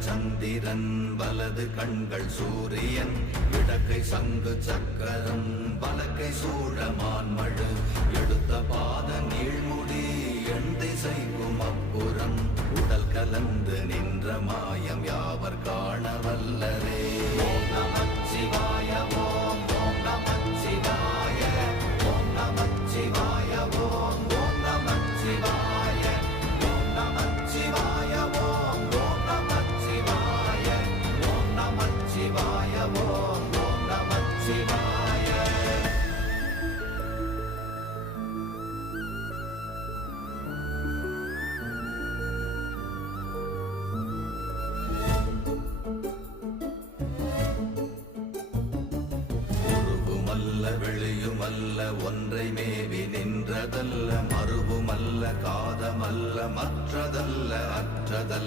சந்திரன் வலது கண்கள் சூரியன் இடக்கை சங்கு சக்கரம் பலக்கை சூழமான்மழு எடுத்த பாத நீழ்முடி எண் திசைக்கும் அப்புறம் உடல் கலந்து நின்ற மாயம் யாவர் காண வல்லரே. ஓம் நமச்சிவாய ஓம் ஓம் நமச்சிவாய ஓம் நமச்சிவாய ஓம் ஓம் நமச்சிவாய ஓம் நமச்சிவாய ஓம் ஓம் நமச்சிவாய ஓம் நமச்சிவாய ஓம் ஓம் நமச்சிவாய. வெளியுமல்ல ஒன்றை மேவி நின்றதல்ல மறுவுமல்ல காதமல்ல மற்றதல்ல அற்றதல்ல